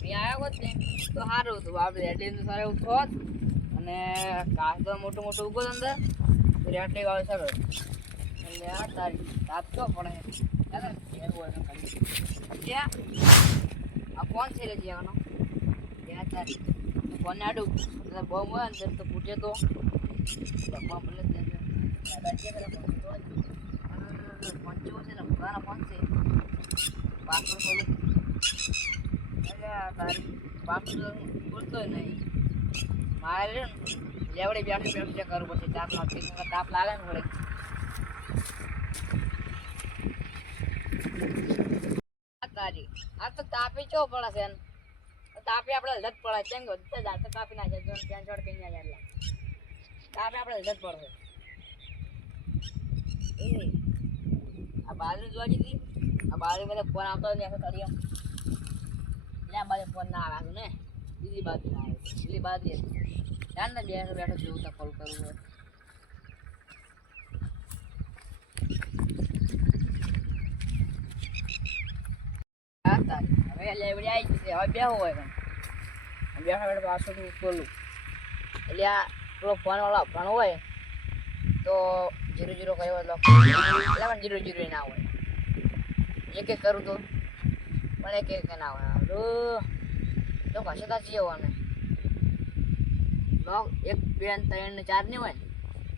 આવ્યો હોત ને તો સારું હતું. આપણે રેટલી સારું એવું થોત અને ઘાસ તો મોટું મોટું ઉગો અંદર તો રેટલી વાળું સારું એટલે આ તારી તાપ તો પડે ત્યાં આ ફોન છે લઈ જવાનો ત્યાં તારી ફોનને આડું બહુ હોય અંદર તો ફૂટે તો ફોન છે ને પુરાના ફોન છે પાસવર્ડ ખોલું એટલે તારી પાસવર્ડ બોલતો નહીં મારે લેવડે બેઠી ચેક કરવું પડશે તાપ લાગતી તાપ લાગે ને વળે તારી આ તો તાપી ચો પડે છે તાપી આપણે હલત પડે કેમ કે બધા જાતે કાપી નાખે જો પેન ચોડ પી જાય એટલે તાપે આપણે હલત પડે એ આ બાજુ જોવા જતી આ બાજુ મને ફોન આવતો ને કરી એમ એટલે આ બાજુ ફોન ના આવે ને બીજી બાજુ ના આવે પેલી બાજુ ધ્યાન ને બેઠો બેઠો જેવું તો કોલ કરવું હોય હવે લેવડી આવી જશે હવે બેહો હોય પણ બેઠા બેઠા પાછું ખોલું એટલે આ પેલો ફોન વાળો પણ હોય તો 0 0 કયો એટલે પણ 0 0 ના હોય એક એક કરું તો પણ એક એક ના હોય તો ભાષા તાચી જવાને લોક 1 2 3 ને 4 નહીં હોય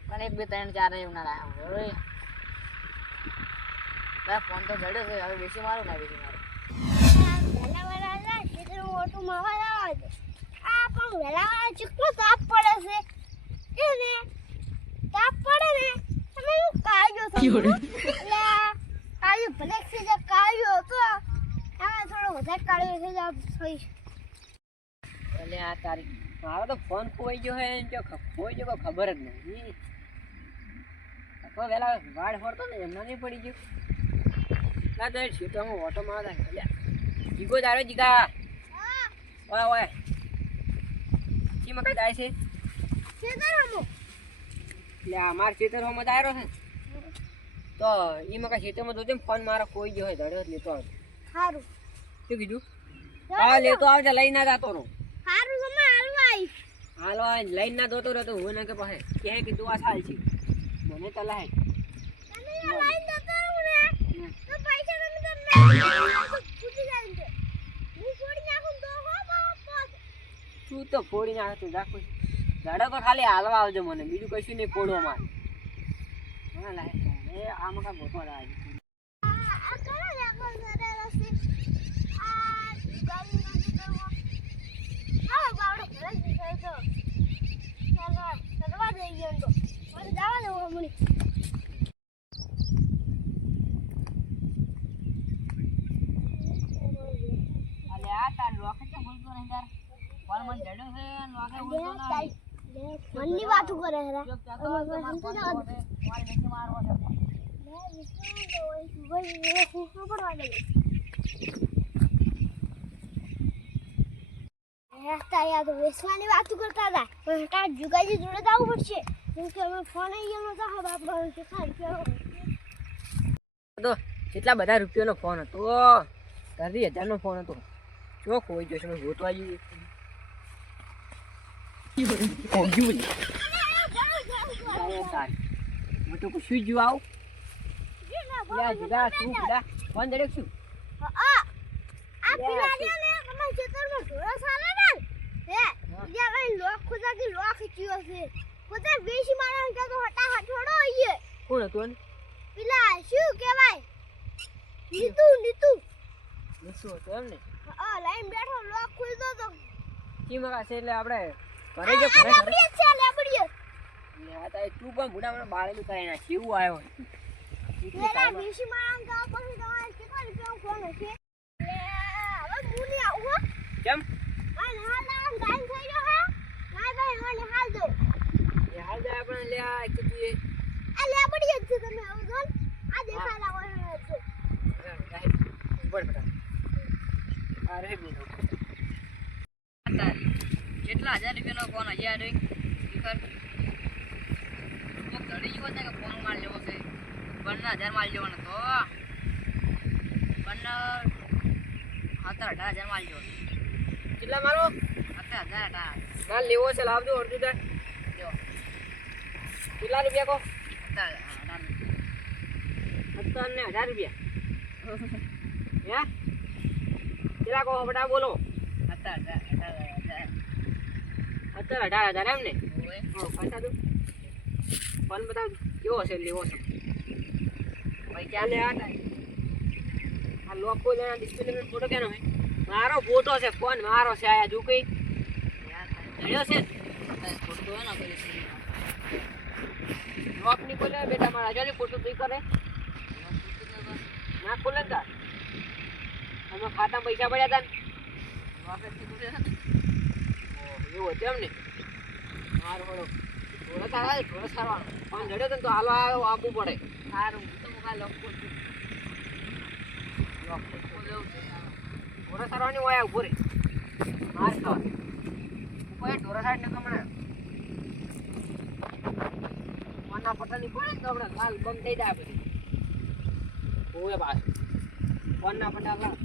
પણ 1 2 3 4 એવું ના લાવે ફોન તો જડે છે હવે બેસી મારું ના બેસી મારું મોટું મવા આવે છે આ પણ વેલા ચીકલો તાપ પડે છે એને તાપ પડે ને તમે કાયો છો એટલે કાયો બ્લેક છે જે કાયો હતો આ થોડો વધારે કાયો છે જે થઈ એટલે આ તારી મારો તો ફોન ખોઈ ગયો હે જો ખોઈ ગયો ખબર જ નહીં તો વેલા વાડ ફરતો ને એમના નહીં પડી ગયો ના તો સીટો હું ઓટો મારતા એટલે જીગો જારો જીગા ઓય ઓય કી મકા જાય છે ખેતરમો લે અમાર ખેતરમાં દાયરો છે તો ઈ મકા ખેતરમાં તો તેમ ફોન મારો કોઈ ગયો હે ધડ્યો લેતો આવ હારું શું કીધું હા લેતો આવજે લઈ ના જાતો રો હારું તમે હાલવાઈ હાલો લઈ ના દોતો રહેતો હું ને કે પાસે કે કીધું આ સાલ છે મને તો લાય તમે લઈ દતો ને તો પૈસા તમે તો પૂછી જાય છે હું છોડી નાખું તો હો બાપા તું તો ફોડી નાખતો રાખો દાડા તો ખાલી હાલવા આવજો મને બીજું કશું નહીં ફોડવા મારે હા લાય એ આમાં કા ગોઠવા દા આ કરો ને કોણ કરે રસ્તે આ ગાડી નથી કરવો હા બાવડે ઘરે જ છે તો ચાલો ચડવા દઈ ગયો તો મને જવા દે હમણી અલે આ તાર લોકે તો બોલતો નહીં તાર કોલ મન જડ્યો છે લોકે બોલતો નહીં મનની વાતો કરે હે માર બેઠી મારવો છે તો વેસવાની વાતો કરતા હતા પણ કા જુગાજી જોડે જવું પડશે કેમ કે અમે ફોન આવી ગયો તો હા બાપ તો કેટલા બધા રૂપિયાનો ફોન હતો 30,000 નો ફોન હતો જો ખોઈ ગયો છે મેં ગોતવા જઈએ હું તો કશું જ આવું ફોન દરેક છું આ પેલા ને અમાર ખેતરમાં ઢોરા સાલે ને હે યા ભાઈ લોક ખુદા કે લોક ખીચ્યો છે ખુદા વેશી મારન કે તો હટા હઠોડો આઈએ કોણ હતું પેલા શું કહેવાય નીતુ શું હતું એમ ને લાઈન બેઠો લોક ખુલતો તો કી મગા છે એટલે આપણે ઘરે જો ઘરે લેબડીએ ને આ તાય તું પણ બુડા મને બાળેલું કરી ના કેવું આવ્યો પેલા વેશી મારન કા પછી તમારે કેટલા રૂપિયા ફોન હશે લે હવે મુની આવું કેમ આ હાલ ગાઈન થઈ ગયો હા ના ભાઈ મને હાલ દો એ હાલ દે આપણે લે આ કે તું એ આ લેબડીએ છે તમે આવો જોન આ દેખા લાવવાનો છે ઉપર બેટા અરે બેટો કેટલા 1000 રૂપિયાનો ફોન હજી આ સ્પીકર કોક ઘડી જેવો છે કે ફોન માર લેવો છે 15000 માર લેવાનો તો 17-18,000 માર લેવો કેટલા મારો માલ લેવો છે લાવજો અડધું તાર કેટલા રૂપિયા કહો 17 ને 1000 રૂપિયા હે કેટલા કહો બટા બોલો 18,000 એમ ને પાછા દો ફોન બતાવ કેવો છે લેવો છે ભાઈ ક્યાં લે આ લોક કોઈ લેના ડિસ્પ્લે ફોટો કેનો હે મારો ફોટો છે ફોન મારો છે આયા જો કઈ જડ્યો છે ફોટો હે ના કોઈ લોક ની કોલે બેટા મારા જો ફોટો તું કરે ના ખોલે તા અમે ખાતા પૈસા પડ્યા તા એવું હતું એમ ને મારું થોડો થોડો સારવાનો પણ જડ્યો તો હાલો આપવું પડે સારું તો મુકા લોક ઢોરા સારવાની હોય ઉભો રે માર ખાવા કોઈ ઢોરા સાઈડ ન કમણે મના પટાની પડે તો આપણે ગાલ બંધ થઈ જાય બધી ઓય બાસ ફોન ના પટા લા